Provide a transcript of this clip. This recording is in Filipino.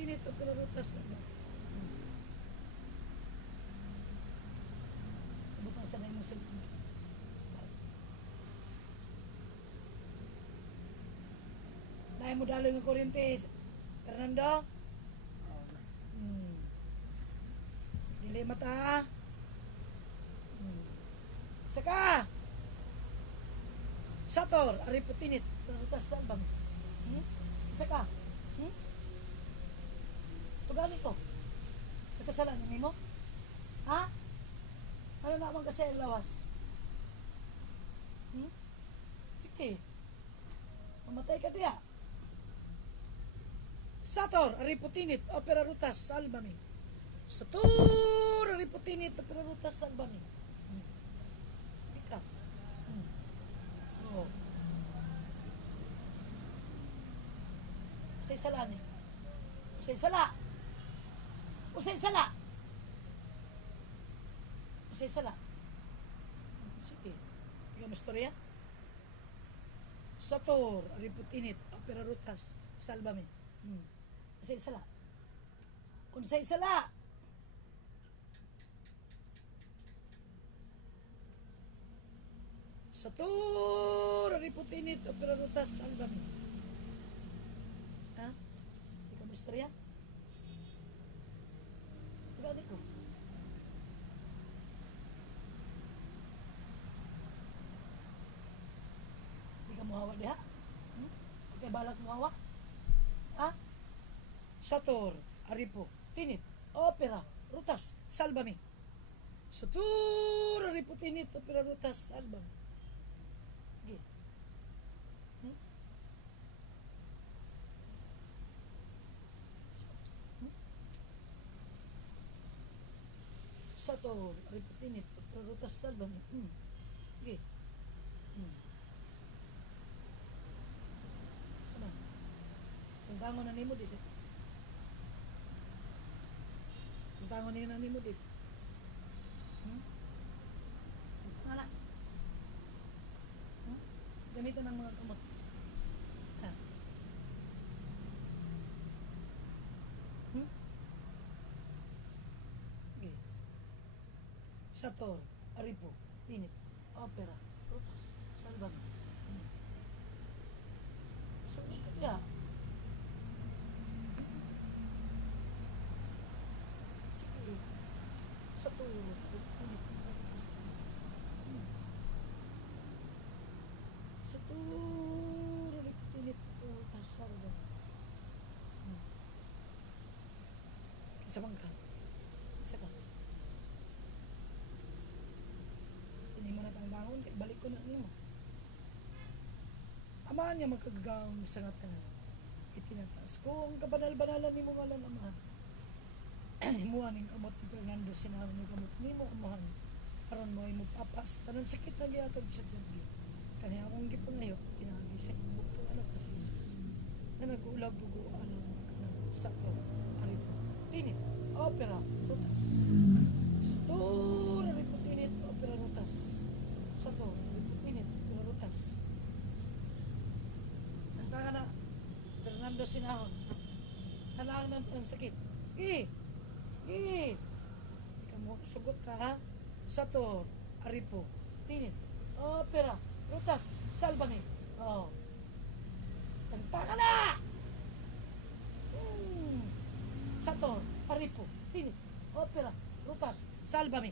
Riputinit, opera rutas. Butang sa na yung cellphone. Dahil mo dalo yung kuryente, Fernando. Dili mata. Saka. Sator, ariputinit, rutas salbang. Saka. Tugali ko. Nagkasalanan ni mo? Ha? Ano naman kasi ang lawas? Sige. Mamatay ka diya. Sator, ariputinit, opera rutas, salbami. Sator, ariputinit, opera rutas, salbami. Ika. Oo. Usay sala ni. Usay sala. Usay sala. Usay sala. Sige. Ika mo storya? Sator, ariputinit, opera rutas, salbami. Usay sala. Unsay sala. Sator, ariputinit, opera rutas, salbami. Ha? Ikaw mo istorya? Tugali ko. Hindi ka muhawa diha? Okay, balak muhawa? Ha? Sator, aripo, tinit, opera, rutas, salbami. Sator, aripo, tinit, opera, rutas, salbami. Okay. Sator, aripo, tinit, opera, rutas, salbami. Okay. Sama. Kung tango na nimo dito. Kung tango na nimo dito. Nga na. Gamitan ng mga kamot. Ha? Okay. Sator, aripo, tinit, opera, rutas, salbang. So, kaya, sige, sator, tinit, rutas, sator, aripo, tinit, rutas, salbang. Isa bang ka? Isa ka? Hindi mo natangbangon, kaya balik ko na nimo. Amahan niya magkagagawang sangat na itinataas. Kung kabanal-banalan ni mo nga lang amahan, himuhan yung kamot ni Fernando, sinahan yung kamot ni mo amahan, karon mo ay magpapas, tanang sakit na giyatag sa dyan. Kanya akong gipangayo, kinagising mo bukto anak na si Jesus, na nag-ulag dugo alam ka sakro, aripo, tinit, opera, rutas. Sator, aripo, tinit, opera, rutas. Sator, aripo, tinit, opera, rutas. Nagtanga na, Fernando sinahon. Hanaan ang sakit. Ikaw mo, sugot ka ha? Sator, aripo, tinit, opera, rutas, salbami. Oo. Nagtanga na! Sator, aripo, tinit, opera, rutas, salbami.